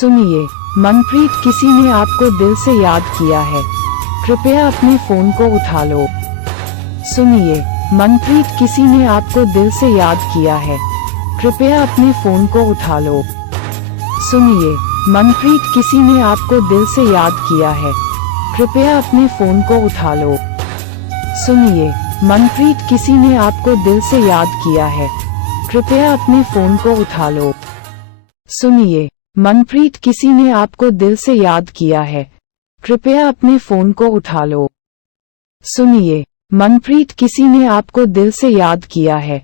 सुनिए, मनप्रीत किसी ने आपको दिल से याद किया है, कृपया अपने फोन को उठा लो। सुनिए, मनप्रीत किसी ने आपको दिल से याद किया है, कृपया अपने फोन को उठा लो। सुनिए, मनप्रीत किसी ने आपको दिल से याद किया है, कृपया अपने फोन को उठा लो। सुनिए, मनप्रीत किसी ने आपको दिल से याद किया है, कृपया अपने फोन को उठा लो। सुनिए, मनप्रीत किसी ने आपको दिल से याद किया है, कृपया अपने फोन को उठा लो। सुनिए, मनप्रीत किसी ने आपको दिल से याद किया है,